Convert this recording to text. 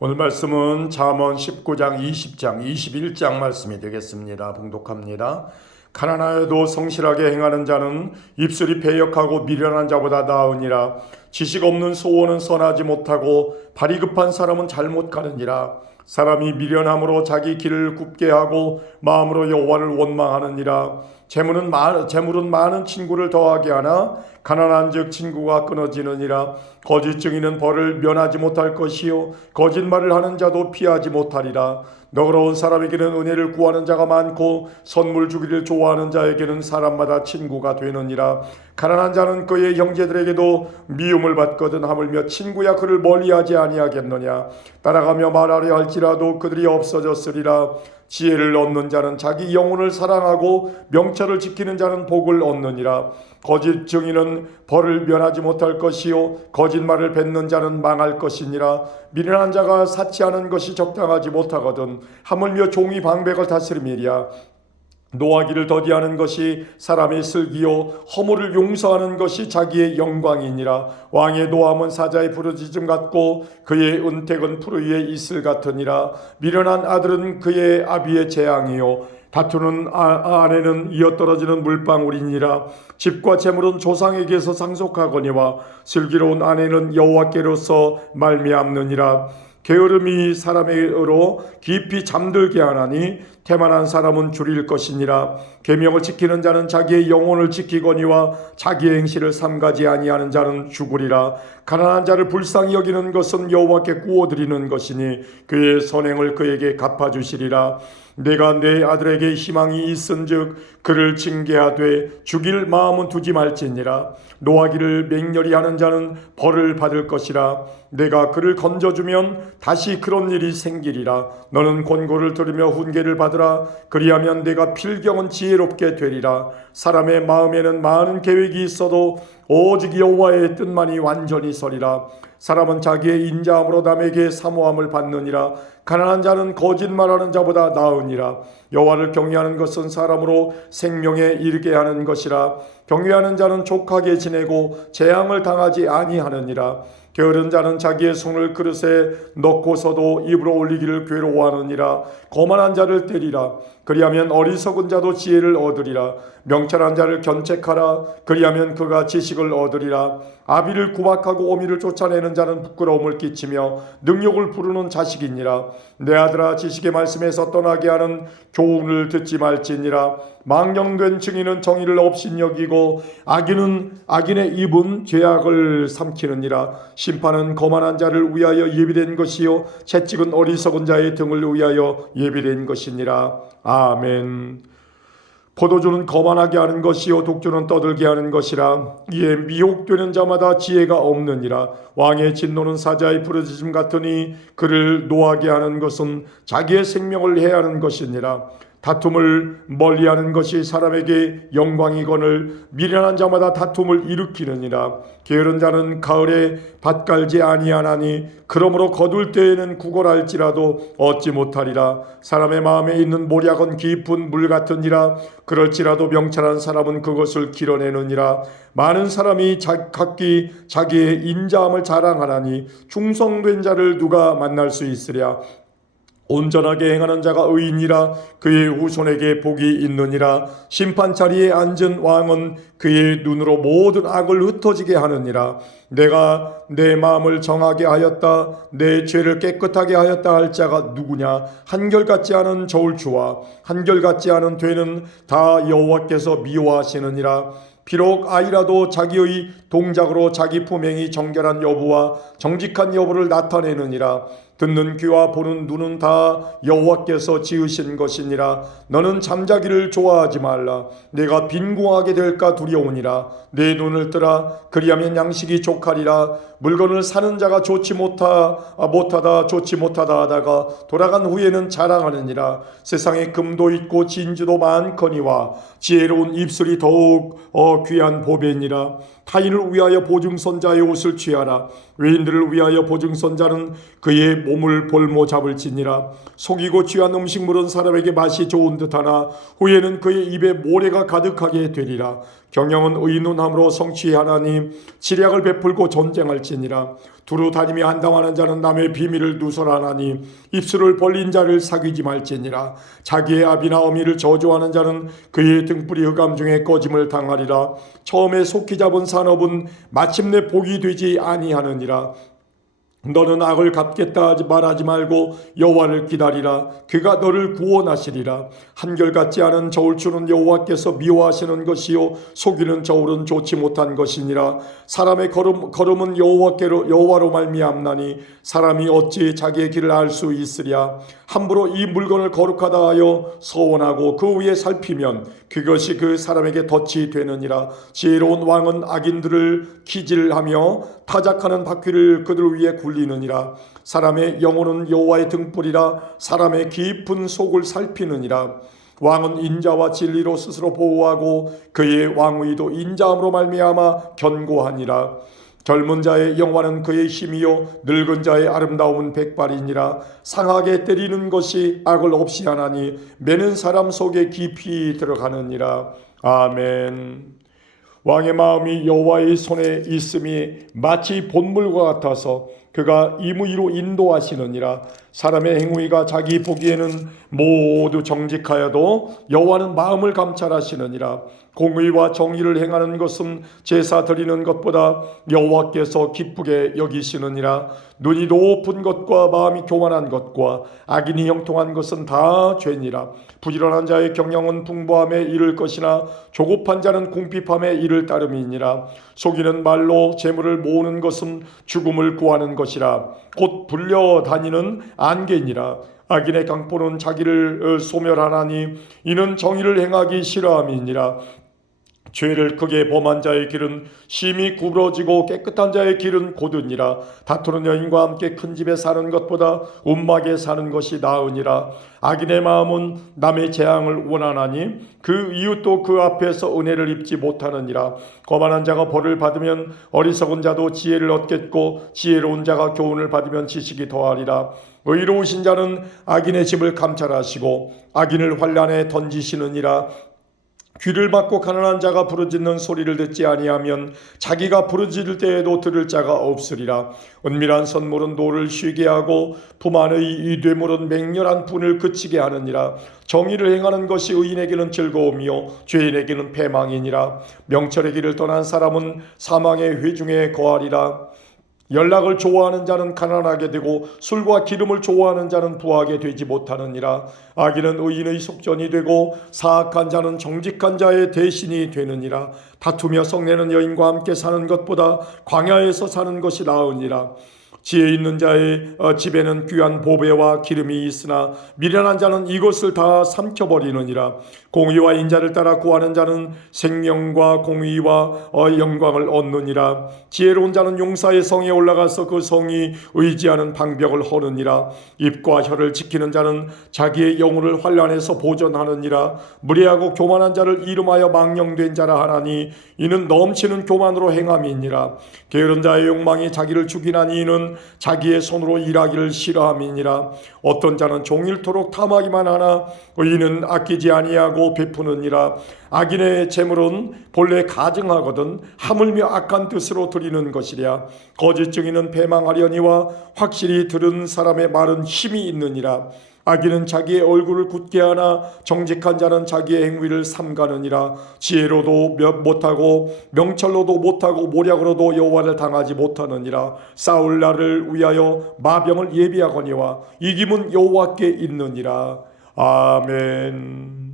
오늘 말씀은 잠언 19장, 20장, 21장 말씀이 되겠습니다. 봉독합니다. 가난하여도 성실하게 행하는 자는 입술이 패역하고 미련한 자보다 나으니라. 지식 없는 소원은 선하지 못하고 발이 급한 사람은 잘못 가느니라. 사람이 미련함으로 자기 길을 굽게 하고 마음으로 여호와를 원망하느니라. 재물은 많은 친구를 더하게 하나 가난한즉 친구가 끊어지느니라. 거짓 증인은 벌을 면하지 못할 것이요 거짓말을 하는 자도 피하지 못하리라. 너그러운 사람에게는 은혜를 구하는 자가 많고 선물 주기를 좋아하는 자에게는 사람마다 친구가 되느니라. 가난한 자는 그의 형제들에게도 미움을 받거든 하물며 친구야 그를 멀리하지 아니하겠느냐. 따라가며 말하려 할지라도 그들이 없어졌으리라. 지혜를 얻는 자는 자기 영혼을 사랑하고 명철을 지키는 자는 복을 얻느니라. 거짓 증인은 벌을 면하지 못할 것이요 거짓말을 뱉는 자는 망할 것이니라. 미련한 자가 사치하는 것이 적당하지 못하거든 하물며 종이 방백을 다스림이랴. 노하기를 더디하는 것이 사람의 슬기요 허물을 용서하는 것이 자기의 영광이니라. 왕의 노함은 사자의 부르짖음 같고 그의 은택은 푸르 위에 이슬 같으니라. 미련한 아들은 그의 아비의 재앙이요 다투는 아내는 이어떨어지는 물방울이니라. 집과 재물은 조상에게서 상속하거니와 슬기로운 아내는 여호와께로서 말미암느니라. 게으름이 사람으로 깊이 잠들게 하나니 태만한 사람은 줄일 것이니라. 계명을 지키는 자는 자기의 영혼을 지키거니와 자기의 행실을 삼가지 아니하는 자는 죽으리라. 가난한 자를 불쌍히 여기는 것은 여호와께 구워드리는 것이니 그의 선행을 그에게 갚아주시리라. 내가 내 아들에게 희망이 있은즉 그를 징계하되 죽일 마음은 두지 말지니라. 노하기를 맹렬히 하는 자는 벌을 받을 것이라. 내가 그를 건져주면 다시 그런 일이 생기리라. 너는 권고를 들으며 훈계를 받으라. 그리하면 내가 필경은 지혜롭게 되리라. 사람의 마음에는 많은 계획이 있어도 오직 여호와의 뜻만이 완전히 서리라. 사람은 자기의 인자함으로 남에게 사모함을 받느니라. 가난한 자는 거짓말하는 자보다 나으니라. 여호와를 경외하는 것은 사람으로 생명에 이르게 하는 것이라. 경외하는 자는 족하게 지내고 재앙을 당하지 아니하느니라. 게으른 자는 자기의 손을 그릇에 넣고서도 입으로 올리기를 괴로워하느니라. 거만한 자를 때리라. 그리하면 어리석은 자도 지혜를 얻으리라. 명철한 자를 견책하라. 그리하면 그가 지식을 얻으리라. 아비를 구박하고 어미를 쫓아내는 자는 부끄러움을 끼치며 능욕을 부르는 자식이니라. 내 아들아 지식의 말씀에서 떠나게 하는 교훈을 듣지 말지니라. 망령된 증인은 정의를 업신여기고 악인의 입은 죄악을 삼키느니라. 심판은 거만한 자를 위하여 예비된 것이요 채찍은 어리석은 자의 등을 위하여 예비된 것이니라. 아멘. 포도주는 거만하게 하는 것이요 독주는 떠들게 하는 것이라. 이에 미혹되는 자마다 지혜가 없느니라. 왕의 진노는 사자의 부르짖음 같으니 그를 노하게 하는 것은 자기의 생명을 해하는 것이니라. 다툼을 멀리하는 것이 사람에게 영광이거늘 미련한 자마다 다툼을 일으키느니라. 게으른 자는 가을에 밭 갈지 아니하나니 그러므로 거둘 때에는 구걸할지라도 얻지 못하리라. 사람의 마음에 있는 모략은 깊은 물 같으니라. 그럴지라도 명철한 사람은 그것을 길어내느니라. 많은 사람이 각기 자기의 인자함을 자랑하나니 충성된 자를 누가 만날 수 있으랴. 온전하게 행하는 자가 의인이라. 그의 후손에게 복이 있느니라. 심판 자리에 앉은 왕은 그의 눈으로 모든 악을 흩어지게 하느니라. 내가 내 마음을 정하게 하였다. 내 죄를 깨끗하게 하였다 할 자가 누구냐. 한결같지 않은 저울추와 한결같지 않은 되는 다 여호와께서 미워하시느니라. 비록 아이라도 자기의 동작으로 자기 품행이 정결한 여부와 정직한 여부를 나타내느니라. 듣는 귀와 보는 눈은 다 여호와께서 지으신 것이니라. 너는 잠자기를 좋아하지 말라. 내가 빈궁하게 될까 두려우니라. 내 눈을 뜨라. 그리하면 양식이 족하리라. 물건을 사는 자가 좋지 못하다 하다가 돌아간 후에는 자랑하느니라. 세상에 금도 있고 진주도 많거니와 지혜로운 입술이 더욱 귀한 보배니라. 타인을 위하여 보증선자의 옷을 취하라. 외인들을 위하여 보증선자는 그의 몸을 볼모 잡을지니라. 속이고 취한 음식물은 사람에게 맛이 좋은 듯하나 후에는 그의 입에 모래가 가득하게 되리라. 경영은 의논함으로 성취하나니 지략을 베풀고 전쟁할지니라. 두루 다니며 한담하는 자는 남의 비밀을 누설하나니 입술을 벌린 자를 사귀지 말지니라. 자기의 아비나 어미를 저주하는 자는 그의 등불이 흑암 중에 꺼짐을 당하리라. 처음에 속히 잡은 산업은 마침내 복이 되지 아니하느니라. 너는 악을 갚겠다 말하지 말고 여호와를 기다리라. 그가 너를 구원하시리라. 한결같지 않은 저울추는 여호와께서 미워하시는 것이요 속이는 저울은 좋지 못한 것이니라. 사람의 걸음은 여호와로 말미암나니 사람이 어찌 자기의 길을 알 수 있으랴. 함부로 이 물건을 거룩하다 하여 서원하고 그 위에 살피면 그것이 그 사람에게 덫이 되느니라. 지혜로운 왕은 악인들을 기질하며 타작하는 바퀴를 그들 위에 굴리느니라. 사람의 영혼은 여호와의 등불이라. 사람의 깊은 속을 살피느니라. 왕은 인자와 진리로 스스로 보호하고 그의 왕의도 인자함으로 말미암아 견고하니라. 젊은 자의 영화는 그의 힘이요 늙은 자의 아름다움은 백발이니라. 상하게 때리는 것이 악을 없이 하나니 매는 사람 속에 깊이 들어가느니라. 아멘. 왕의 마음이 여호와의 손에 있음이 마치 본물과 같아서 그가 임의로 인도하시느니라. 사람의 행위가 자기 보기에는 모두 정직하여도 여호와는 마음을 감찰하시느니라. 공의와 정의를 행하는 것은 제사 드리는 것보다 여호와께서 기쁘게 여기시느니라. 눈이 높은 것과 마음이 교만한 것과 악인이 형통한 것은 다 죄니라. 부지런한 자의 경영은 풍부함에 이를 것이나 조급한 자는 궁핍함에 이를 따름이니라. 속이는 말로 재물을 모으는 것은 죽음을 구하는 것이라. 곧 불려다니는 안개니라. 악인의 강포는 자기를 소멸하나니 이는 정의를 행하기 싫어함이니라. 죄를 크게 범한 자의 길은 심히 구부러지고 깨끗한 자의 길은 곧으니라. 다투는 여인과 함께 큰 집에 사는 것보다 움막에 사는 것이 나으니라. 악인의 마음은 남의 재앙을 원하나니 그 이웃도 그 앞에서 은혜를 입지 못하느니라. 거만한 자가 벌을 받으면 어리석은 자도 지혜를 얻겠고 지혜로운 자가 교훈을 받으면 지식이 더하리라. 의로우신 자는 악인의 집을 감찰하시고 악인을 환란에 던지시느니라. 귀를 막고 가난한 자가 부르짖는 소리를 듣지 아니하면 자기가 부르짖을 때에도 들을 자가 없으리라. 은밀한 선물은 노를 쉬게 하고 품 안의 이 뇌물은 맹렬한 분을 그치게 하느니라. 정의를 행하는 것이 의인에게는 즐거움이요 죄인에게는 패망이니라. 명철의 길을 떠난 사람은 사망의 회중에 거하리라. 연락을 좋아하는 자는 가난하게 되고 술과 기름을 좋아하는 자는 부하게 되지 못하느니라. 악인은 의인의 속전이 되고 사악한 자는 정직한 자의 대신이 되느니라. 다투며 성내는 여인과 함께 사는 것보다 광야에서 사는 것이 나으니라. 지혜 있는 자의 집에는 귀한 보배와 기름이 있으나 미련한 자는 이것을 다 삼켜버리느니라. 공의와 인자를 따라 구하는 자는 생명과 공의와 영광을 얻느니라. 지혜로운 자는 용사의 성에 올라가서 그 성이 의지하는 방벽을 허느니라. 입과 혀를 지키는 자는 자기의 영혼을 환난에서 보전하느니라. 무례하고 교만한 자를 이름하여 망령된 자라 하나니 이는 넘치는 교만으로 행함이니라. 게으른 자의 욕망이 자기를 죽이나니 이는 자기의 손으로 일하기를 싫어함이니라. 어떤 자는 종일토록 탐하기만 하나 의인은 아끼지 아니하고 베푸느니라. 악인의 재물은 본래 가증하거든 하물며 악한 뜻으로 드리는 것이랴. 거짓 증인은 패망하려니와 확실히 들은 사람의 말은 힘이 있느니라. 악인은 자기의 얼굴을 굳게 하나 정직한 자는 자기의 행위를 삼가느니라. 지혜로도 못하고 명철로도 못하고 모략으로도 여호와를 당하지 못하느니라. 싸울 날을 위하여 마병을 예비하거니와 이김은 여호와께 있느니라. 아멘.